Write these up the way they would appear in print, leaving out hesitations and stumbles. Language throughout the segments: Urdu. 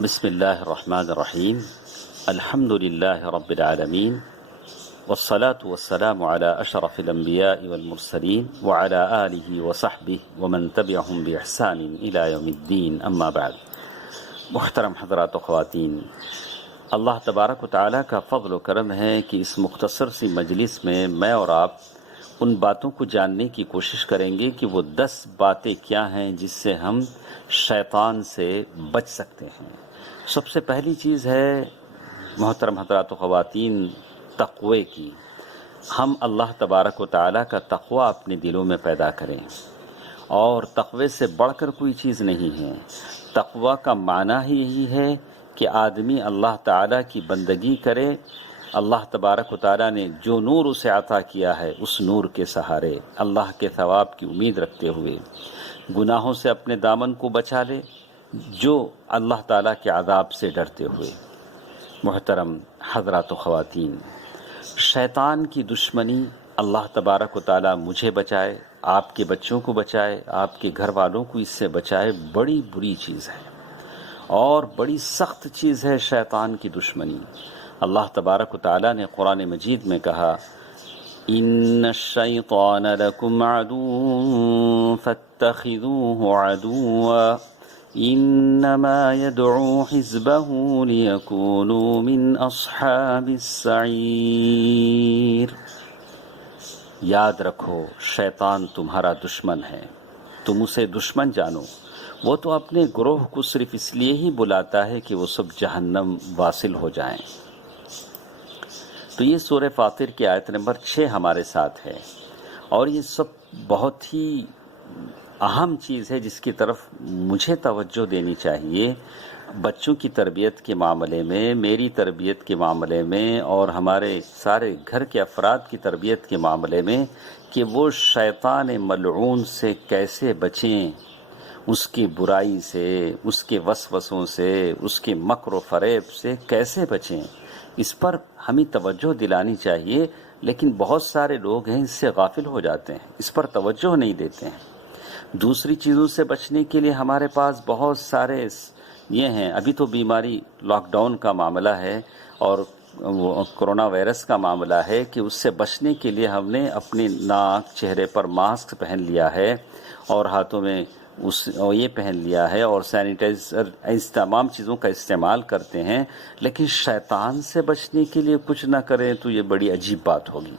بسم اللہ الرحمن الرحیم الحمد للہ رب العالمین والصلاة والسلام على اشرف الانبیاء والمرسلین وعلى آلہ وصحبہ ومن تبعہم بإحسان الى یوم الدین اما بعد۔ محترم حضرات و خواتین، اللہ تبارک و تعالیٰ کا فضل و کرم ہے کہ اس مختصر سی مجلس میں میں اور آپ ان باتوں کو جاننے کی کوشش کریں گے کہ وہ 10 باتیں کیا ہیں جس سے ہم شیطان سے بچ سکتے ہیں۔ سب سے پہلی چیز ہے محترم حضرات و خواتین تقوی کی۔ ہم اللہ تبارک و تعالیٰ کا تقوی اپنے دلوں میں پیدا کریں، اور تقوی سے بڑھ کر کوئی چیز نہیں ہے۔ تقوی کا معنی ہی یہی ہے کہ آدمی اللہ تعالیٰ کی بندگی کرے، اللہ تبارک و تعالیٰ نے جو نور اسے عطا کیا ہے اس نور کے سہارے اللہ کے ثواب کی امید رکھتے ہوئے گناہوں سے اپنے دامن کو بچا لے، جو اللہ تعالیٰ کے عذاب سے ڈرتے ہوئے۔ محترم حضرات و خواتین، شیطان کی دشمنی اللہ تبارک و تعالیٰ مجھے بچائے، آپ کے بچوں کو بچائے، آپ کے گھر والوں کو اس سے بچائے، بڑی بری چیز ہے اور بڑی سخت چیز ہے شیطان کی دشمنی۔ اللہ تبارک و تعالیٰ نے قرآن مجید میں کہا، ان الشیطان لکم عدو فاتخذوه عدوا انما يدعو حزبه ليكونوا من اصحاب السعیر۔ یاد رکھو شیطان تمہارا دشمن ہے، تم اسے دشمن جانو، وہ تو اپنے گروہ کو صرف اس لیے ہی بلاتا ہے کہ وہ سب جہنم واصل ہو جائیں۔ تو یہ سورہ فاطر کی آیت نمبر 6 ہمارے ساتھ ہے، اور یہ سب بہت ہی اہم چیز ہے جس کی طرف مجھے توجہ دینی چاہیے بچوں کی تربیت کے معاملے میں، میری تربیت کے معاملے میں، اور ہمارے سارے گھر کے افراد کی تربیت کے معاملے میں، کہ وہ شیطان ملعون سے کیسے بچیں، اس کی برائی سے، اس کے وسوسوں سے، اس کے مکر و فریب سے کیسے بچیں، اس پر ہمیں توجہ دلانی چاہیے۔ لیکن بہت سارے لوگ ہیں اس سے غافل ہو جاتے ہیں، اس پر توجہ نہیں دیتے ہیں۔ دوسری چیزوں سے بچنے کے لیے ہمارے پاس بہت سارے یہ ہیں۔ ابھی تو بیماری لاک ڈاؤن کا معاملہ ہے اور کرونا وائرس کا معاملہ ہے کہ اس سے بچنے کے لیے ہم نے اپنے ناک چہرے پر ماسک پہن لیا ہے اور ہاتھوں میں یہ پہن لیا ہے اور سینیٹائزر، اس تمام چیزوں کا استعمال کرتے ہیں، لیکن شیطان سے بچنے کے لیے کچھ نہ کریں تو یہ بڑی عجیب بات ہوگی۔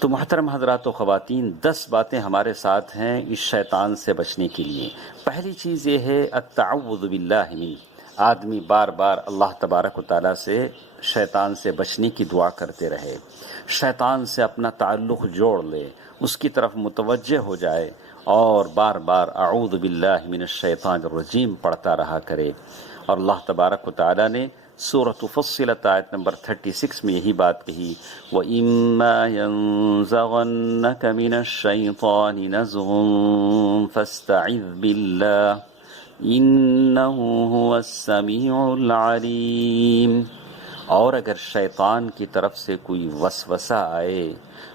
تو محترم حضرات و خواتین، 10 باتیں ہمارے ساتھ ہیں اس شیطان سے بچنے کے لیے۔ پہلی چیز یہ ہے التعوذ باللہ من، آدمی بار بار اللہ تبارک و تعالیٰ سے شیطان سے بچنے کی دعا کرتے رہے، شیطان سے اپنا تعلق جوڑ لے، اس کی طرف متوجہ ہو جائے اور بار بار اعوذ باللہ من الشیطان الرجیم پڑھتا رہا کرے۔ اور اللہ تبارک و تعالیٰ نے سورۃ فصلت آیت نمبر 36 میں یہی بات کہی، وَإِمَّا يَنزَغَنَّكَ مِنَ الشَّيْطَانِ نَزْغٌ فَاسْتَعِذْ بِاللَّهِ إِنَّهُ هُوَ السَّمِيعُ الْعَلِيمُ۔ اور اگر شیطان کی طرف سے کوئی وسوسہ آئے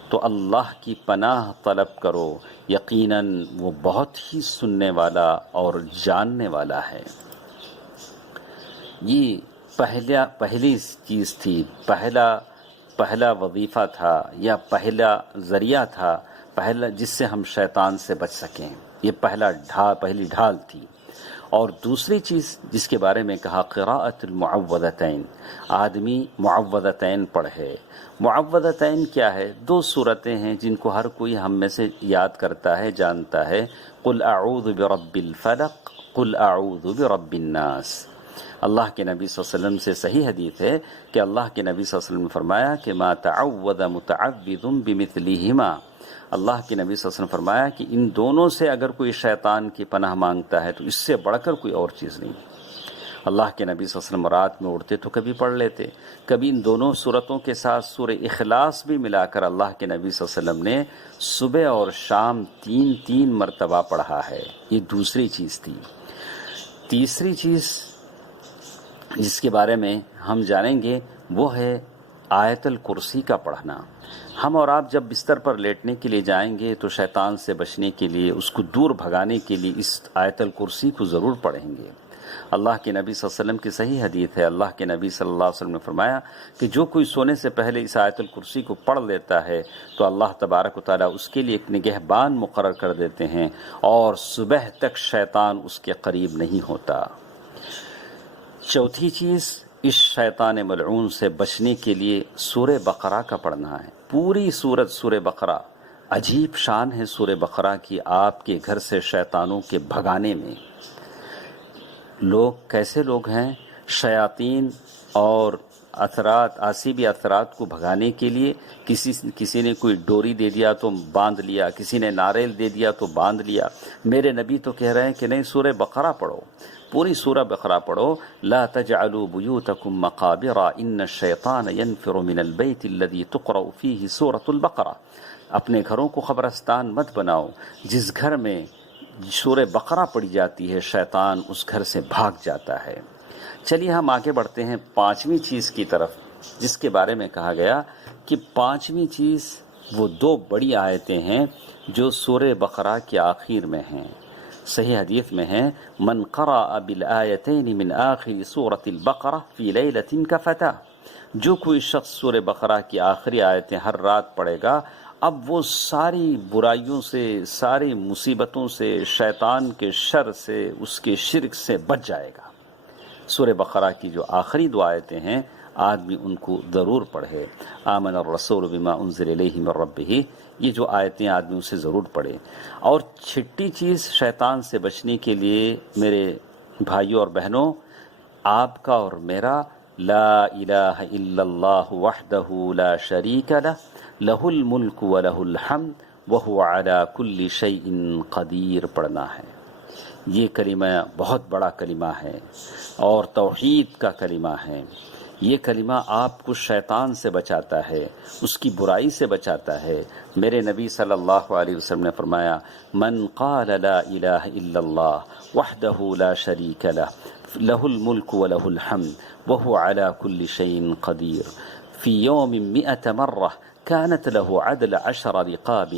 تو اللہ کی پناہ طلب کرو، یقیناً وہ بہت ہی سننے والا اور جاننے والا ہے۔ یہ پہلی چیز تھی، پہلا وظیفہ تھا یا پہلا ذریعہ تھا، جس سے ہم شیطان سے بچ سکیں۔ یہ پہلی ڈھال تھی۔ اور دوسری چیز جس کے بارے میں کہا قراءۃ المعوذتین، آدمی معوذتین پڑھے۔ معوذتین کیا ہے؟ 2 صورتیں ہیں جن کو ہر کوئی ہم میں سے یاد کرتا ہے، جانتا ہے۔ قل اعوذ برب الفلق، قل اعوذ برب الناس۔ اللہ کے نبی صلی اللہ علیہ وسلم سے صحیح حدیث ہے کہ اللہ کے نبی صلی اللہ علیہ وسلم نے فرمایا کہ ما تعوذ متعوذ بمثلہما، اللہ کے نبی صلی اللہ علیہ وسلم نے فرمایا کہ ان دونوں سے اگر کوئی شیطان کی پناہ مانگتا ہے تو اس سے بڑھ کر کوئی اور چیز نہیں۔ اللہ کے نبی صلی اللہ علیہ وسلم رات میں اڑتے تو کبھی پڑھ لیتے، کبھی ان دونوں صورتوں کے ساتھ سورہ اخلاص بھی ملا کر اللہ کے نبی صلی اللہ علیہ وسلم نے صبح اور شام 3 مرتبہ پڑھا ہے۔ یہ دوسری چیز تھی۔ تیسری چیز جس کے بارے میں ہم جانیں گے وہ ہے آیت الکرسی کا پڑھنا۔ ہم اور آپ جب بستر پر لیٹنے کے لیے جائیں گے تو شیطان سے بچنے کے لیے، اس کو دور بھگانے کے لیے اس آیت الکرسی کو ضرور پڑھیں گے۔ اللہ کے نبی صلی اللہ علیہ وسلم کی صحیح حدیث ہے، اللہ کے نبی صلی اللہ علیہ وسلم نے فرمایا کہ جو کوئی سونے سے پہلے اس آیت الکرسی کو پڑھ لیتا ہے تو اللہ تبارک و تعالیٰ اس کے لیے ایک نگہبان مقرر کر دیتے ہیں اور صبح تک شیطان اس کے قریب نہیں ہوتا۔ چوتھی چیز، اس شیطان ملعون سے بچنے کے لیے سورہ بقرہ کا پڑھنا ہے۔ پوری سورت سورہ بقرہ، عجیب شان ہے سورہ بقرہ کی آپ کے گھر سے شیطانوں کے بھگانے میں۔ لوگ کیسے لوگ ہیں؟ شیاطین اور اثرات، آسیبی اثرات کو بھگانے کے لیے کسی نے کوئی ڈوری دے دیا تو باندھ لیا، کسی نے ناریل دے دیا تو باندھ لیا۔ میرے نبی تو کہہ رہے ہیں کہ نہیں، سورہ بقرہ پڑھو، پوری سورہ بقرہ پڑھو۔ لا تجعلوا بیوتکم مقابر ان الشیطان ینفر من البیت الذی تقرأ فیہ سورۃ البقرہ۔ اپنے گھروں کو قبرستان مت بناؤ، جس گھر میں سورہ بقرہ پڑھی جاتی ہے شیطان اس گھر سے بھاگ جاتا ہے۔ چلیے ہم آگے بڑھتے ہیں پانچویں چیز کی طرف، جس کے بارے میں کہا گیا کہ پانچویں چیز وہ دو بڑی آیتیں ہیں جو سورہ بقرہ کے آخر میں ہیں۔ صحیح حدیث میں ہے، من قرأ بالآیتین من آخر سورۃ البقرہ فی لیلۃ کفتہ، جو کوئی شخص سورہ بقرہ کی آخری آیتیں ہر رات پڑھے گا، اب وہ ساری برائیوں سے، ساری مصیبتوں سے، شیطان کے شر سے، اس کے شرک سے بچ جائے گا۔ سورہ بقرہ کی جو آخری دو آیتیں ہیں آدمی ان کو ضرور پڑھے۔ آمن الرسول بما انزل الیہ من ربہ، یہ جو آیتیں آدمی اسے ضرور پڑھے۔ اور چھٹی چیز شیطان سے بچنے کے لیے میرے بھائیوں اور بہنوں، آپ کا اور میرا، لا الہ الا اللہ وحدہ لا شریک لہ، لہ الملک ولہ الحمد وہو علی کل شیء قدیر پڑھنا ہے۔ یہ کلمہ بہت بڑا کلمہ ہے اور توحید کا کلمہ ہے۔ یہ کلمہ آپ کو شیطان سے بچاتا ہے، اس کی برائی سے بچاتا ہے۔ میرے نبی صلی اللہ علیہ وسلم نے فرمایا، من قال لا الہ الا اللہ وحدہ لا شریک لہ، لہ الملک ولہ الحمد وہو علی کل شیء قدیر، فی یوم 100 مرہ كانت له عدل 10 رقاب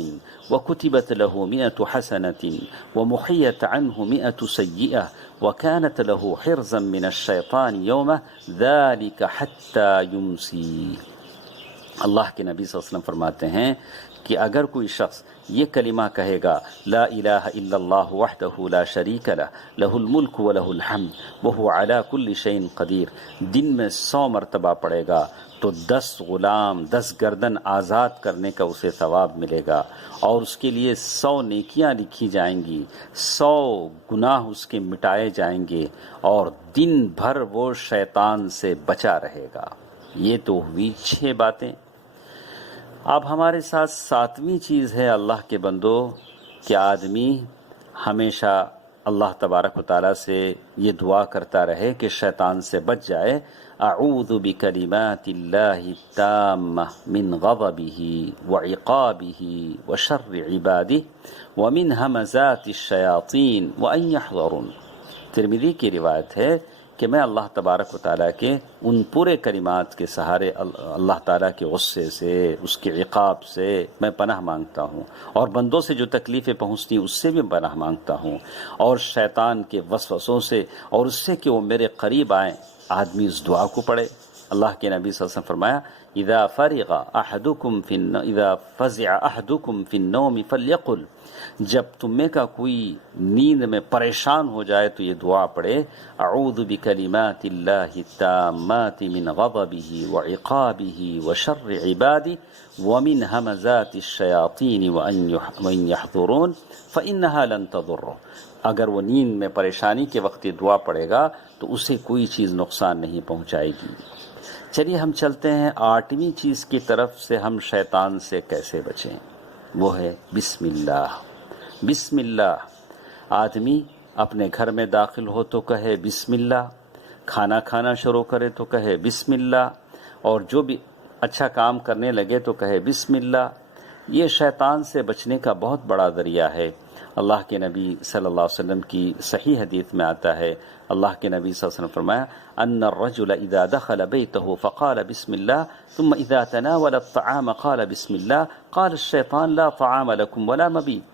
وكتبت له 100 حسنة ومحيت عنه 100 سيئة وكانت له حرزا من الشيطان يومه ذلك حتى يمسي۔ اللہ کے نبی صلی اللہ علیہ وسلم فرماتے ہیں کہ اگر کوئی شخص یہ کلمہ کہے گا، لا الہ الا اللہ وحدہ لا شریک لہ، لہ الملک ولہ الحمد وہو علی کل شیء قدیر، دن میں 100 مرتبہ پڑھے گا تو 10 غلام، 10 گردن آزاد کرنے کا اسے ثواب ملے گا، اور اس کے لیے 100 نیکیاں لکھی جائیں گی، 100 گناہ اس کے مٹائے جائیں گے، اور دن بھر وہ شیطان سے بچا رہے گا۔ یہ تو ہوئی 6 باتیں۔ اب ہمارے ساتھ 7ویں چیز ہے اللہ کے بندو کہ آدمی ہمیشہ اللہ تبارک و تعالیٰ سے یہ دعا کرتا رہے کہ شیطان سے بچ جائے۔ اعوذ بکلمات اللہ التامہ من غضبہ وعقابہ وشر عبادہ ومن ہمزات الشیاطین وان یحضرون۔ ترمذی کی روایت ہے کہ میں اللہ تبارک و تعالیٰ کے ان پورے کلمات کے سہارے اللہ تعالیٰ کے غصے سے، اس کے عقاب سے میں پناہ مانگتا ہوں، اور بندوں سے جو تکلیفیں پہنچتی ہیں اس سے بھی پناہ مانگتا ہوں، اور شیطان کے وسوسوں سے، اور اس سے کہ وہ میرے قریب آئیں۔ آدمی اس دعا کو پڑھے۔ اللہ کے نبی صلی اللہ علیہ وسلم فرمایا، اذا فزع احدکم فی النوم فلیقل، جب تم میں کا کوئی نیند میں پریشان ہو جائے تو یہ دعا پڑھے، اعوذ بکلمات اللہ التامات من غضبہ وعقابہ وشر عبادہ ومن ہمزات الشیاطین وان یحضرون فانہا لن تضرہ۔ اگر وہ نیند میں پریشانی کے وقت یہ دعا پڑھے گا تو اسے کوئی چیز نقصان نہیں پہنچائے گی۔ چلیے ہم چلتے ہیں 8ویں چیز کی طرف سے، ہم شیطان سے کیسے بچیں۔ وہ ہے بسم اللہ۔ بسم اللہ، آدمی اپنے گھر میں داخل ہو تو کہے بسم اللہ، کھانا کھانا شروع کرے تو کہے بسم اللہ، اور جو بھی اچھا کام کرنے لگے تو کہے بسم اللہ۔ یہ شیطان سے بچنے کا بہت بڑا ذریعہ ہے۔ اللہ کے نبی صلی اللہ علیہ وسلم کی صحیح حدیث میں آتا ہے، اللہ کے نبی صلی اللہ علیہ وسلم فرمایا، ان الرجل اذا دخل بیتہ فقال بسم اللہ ثم اذا تناول الطعام قال بسم اللہ قال الشیطان لا طعام لکم ولا مبید۔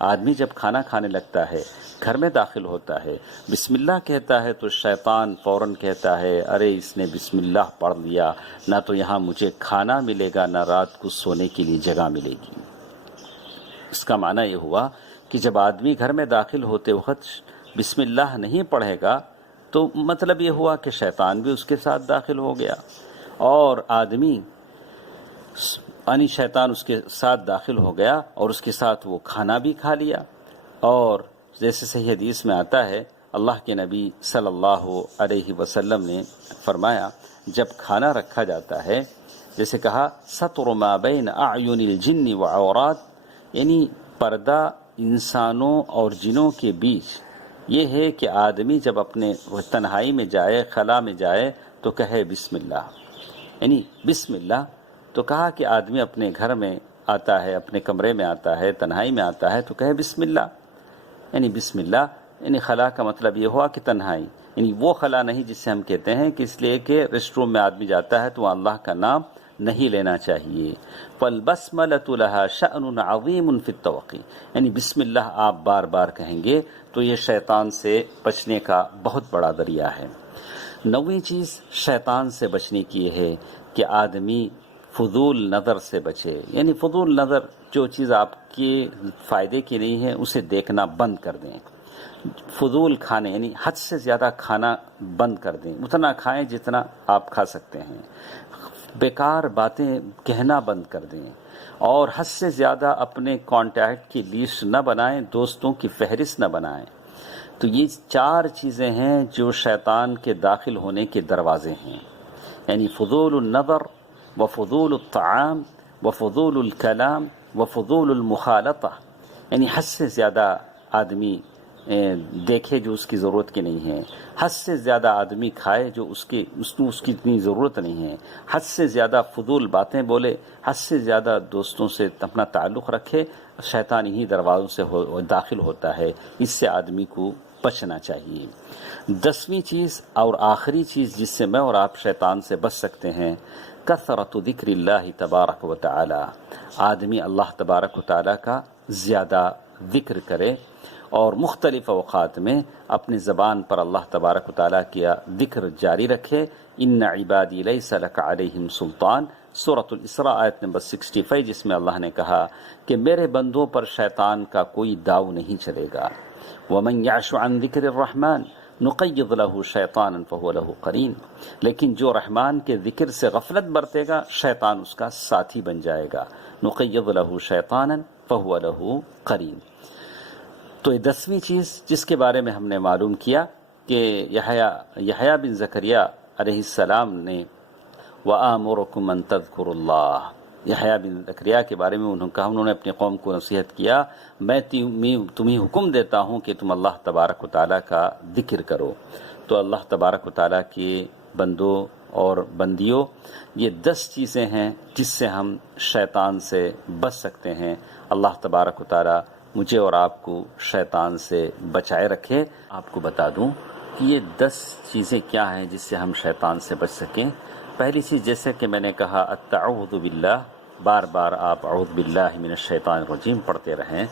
آدمی جب کھانا کھانے لگتا ہے، گھر میں داخل ہوتا ہے، بسم اللہ کہتا ہے تو شیطان فوراً کہتا ہے ارے اس نے بسم اللہ پڑھ لیا، نہ تو یہاں مجھے کھانا ملے گا نہ رات کو سونے کے لیے جگہ ملے گی۔ اس کا معنی یہ ہوا کہ جب آدمی گھر میں داخل ہوتے وقت بسم اللہ نہیں پڑھے گا تو مطلب یہ ہوا کہ شیطان بھی اس کے ساتھ داخل ہو گیا، اور آدمی یعنی شیطان اس کے ساتھ داخل ہو گیا اور اس کے ساتھ وہ کھانا بھی کھا لیا۔ اور جیسے صحیح حدیث میں آتا ہے، اللہ کے نبی صلی اللہ علیہ وسلم نے فرمایا جب کھانا رکھا جاتا ہے، جیسے کہا ستر ما بین اعین الجن وعورات، یعنی پردہ انسانوں اور جنوں کے بیچ یہ ہے کہ آدمی جب اپنے تنہائی میں جائے، خلا میں جائے تو کہے بسم اللہ، یعنی بسم اللہ۔ تو کہا کہ آدمی اپنے گھر میں آتا ہے، اپنے کمرے میں آتا ہے، تنہائی میں آتا ہے تو کہے بسم اللہ، یعنی بسم اللہ، یعنی خلا کا مطلب یہ ہوا کہ تنہائی، یعنی وہ خلا نہیں جس سے ہم کہتے ہیں کہ اس لیے کہ ریسٹ روم میں آدمی جاتا ہے تو وہاں اللہ کا نام نہیں لینا چاہیے۔ فالبسملۃ لها شأن عظیم فی التوقی، یعنی بسم اللہ آپ بار بار کہیں گے تو یہ شیطان سے بچنے کا بہت بڑا ذریعہ ہے۔ نویں چیز شیطان سے بچنے کی یہ ہے کہ آدمی فضول نظر سے بچے، یعنی فضول نظر جو چیز آپ کے فائدے کی نہیں ہے اسے دیکھنا بند کر دیں۔ فضول کھانے یعنی حد سے زیادہ کھانا بند کر دیں، اتنا کھائیں جتنا آپ کھا سکتے ہیں۔ بیکار باتیں کہنا بند کر دیں، اور حد سے زیادہ اپنے کانٹیکٹ کی لیسٹ نہ بنائیں، دوستوں کی فہرست نہ بنائیں۔ تو یہ 4 چیزیں ہیں جو شیطان کے داخل ہونے کے دروازے ہیں، یعنی فضول النظر وفضول الطعام وفضول الکلام وفضول المخالطہ، یعنی حد سے زیادہ آدمی دیکھے جو اس کی ضرورت کی نہیں ہے، حد سے زیادہ آدمی کھائے جو اس کی اتنی ضرورت نہیں ہے، حد سے زیادہ فضول باتیں بولے، حد سے زیادہ دوستوں سے اپنا تعلق رکھے۔ شیطان ہی دروازوں سے داخل ہوتا ہے، اس سے آدمی کو بچنا چاہیے۔ 10ویں چیز اور آخری چیز جس سے میں اور آپ شیطان سے بچ سکتے ہیں، کثرت ذکر اللہ تبارک و تعالی، آدمی اللہ تبارک و تعالی کا زیادہ ذکر کرے اور مختلف اوقات میں اپنی زبان پر اللہ تبارک و تعالیٰ کیا ذکر جاری رکھے۔ ان عبادی لیس لک علیہم سلطان، سورۃ الاسراء آیت نمبر 65، جس میں اللہ نے کہا کہ میرے بندوں پر شیطان کا کوئی داؤ نہیں چلے گا۔ ومن یعش عن ذکر الرحمن نقید له شیطانا فهو له قرین، لیکن جو رحمان کے ذکر سے غفلت برتے گا شیطان اس کا ساتھی بن جائے گا۔ نقید له شیطانا فهو له قرین۔ تو یہ 10ویں چیز جس کے بارے میں ہم نے معلوم کیا کہ یحییٰ بن زکریا علیہ السلام نے وَآمُرُكُمْ أَن تَذْكُرُوا اللَّهَ، یحییٰ بن زکریا کے بارے میں انہوں نے اپنے قوم کو نصیحت کیا، میں تمہیں حکم دیتا ہوں کہ تم اللہ تبارک و تعالیٰ کا ذکر کرو۔ تو اللہ تبارک و تعالیٰ کے بندوں اور بندیوں، یہ 10 چیزیں ہیں جس سے ہم شیطان سے بچ سکتے ہیں۔ اللہ تبارک و تعالیٰ مجھے اور آپ کو شیطان سے بچائے رکھے۔ آپ کو بتا دوں کہ یہ 10 چیزیں کیا ہیں جس سے ہم شیطان سے بچ سکیں۔ پہلی چیز جیسے کہ میں نے کہا التعوذ باللہ، بار بار آپ اعوذ باللہ من الشیطان الرجیم پڑھتے رہیں۔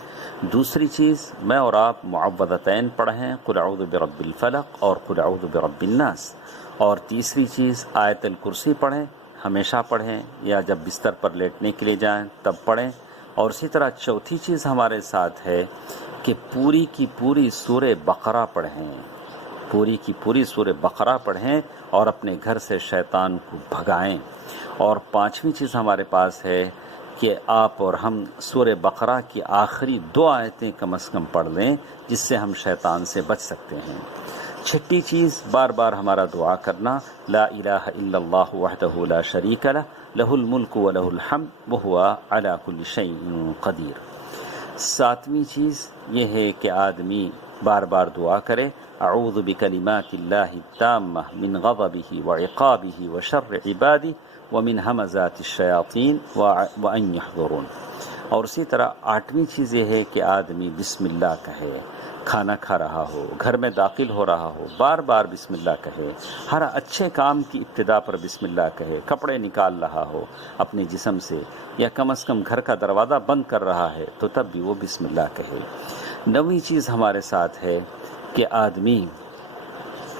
دوسری چیز میں اور آپ معوذتین پڑھیں، قل اعوذ برب الفلق اور قل اعوذ برب الناس۔ اور تیسری چیز آیت الکرسی پڑھیں، ہمیشہ پڑھیں، یا جب بستر پر لیٹنے کے لیے جائیں تب پڑھیں۔ اور اسی طرح چوتھی چیز ہمارے ساتھ ہے کہ پوری کی پوری سورہ بقرہ پڑھیں، پوری کی پوری سورہ بقرہ پڑھیں اور اپنے گھر سے شیطان کو بھگائیں۔ اور 5ویں چیز ہمارے پاس ہے کہ آپ اور ہم سورہ بقرہ کی آخری 2 آیتیں کم از کم پڑھ لیں جس سے ہم شیطان سے بچ سکتے ہیں۔ 6ٹھی چیز بار بار ہمارا دعا کرنا، لا الہ الا اللہ وحدہ لا شریک لہ، لہ الملک و لہ الحمد وہو علی کل شیء قدیر۔ 7ویں چیز یہ ہے کہ آدمی بار بار دعا کرے، اعوذ بکلمات اللہ التامہ من غضبہ وعقابہ وشر عبادہ ومن ہمزات الشیاطین وان یحضرون۔ اور اسی طرح 8ویں چیز یہ ہے کہ آدمی بسم اللہ کہے، کھانا کھا رہا ہو، گھر میں داخل ہو رہا ہو، بار بار بسم اللہ کہے، ہر اچھے کام کی ابتدا پر بسم اللہ کہے، کپڑے نکال رہا ہو اپنے جسم سے یا کم از کم گھر کا دروازہ بند کر رہا ہے تو تب بھی وہ بسم اللہ کہے۔ 9ویں چیز ہمارے ساتھ ہے کہ آدمی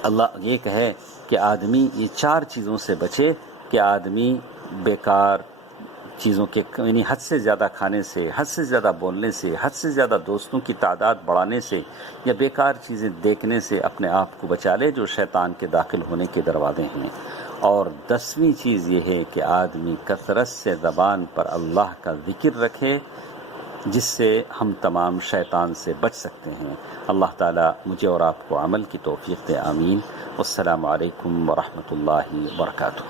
اللہ یہ کہے کہ آدمی یہ 4 چیزوں سے بچے کہ آدمی بیکار چیزوں کے یعنی حد سے زیادہ کھانے سے، حد سے زیادہ بولنے سے، حد سے زیادہ دوستوں کی تعداد بڑھانے سے یا بیکار چیزیں دیکھنے سے اپنے آپ کو بچا لے جو شیطان کے داخل ہونے کے دروازے ہیں۔ اور 10ویں چیز یہ ہے کہ آدمی کثرت سے زبان پر اللہ کا ذکر رکھے جس سے ہم تمام شیطان سے بچ سکتے ہیں۔ اللہ تعالیٰ مجھے اور آپ کو عمل کی توفیق دے، آمین۔ والسلام علیکم ورحمۃ اللہ وبرکاتہ۔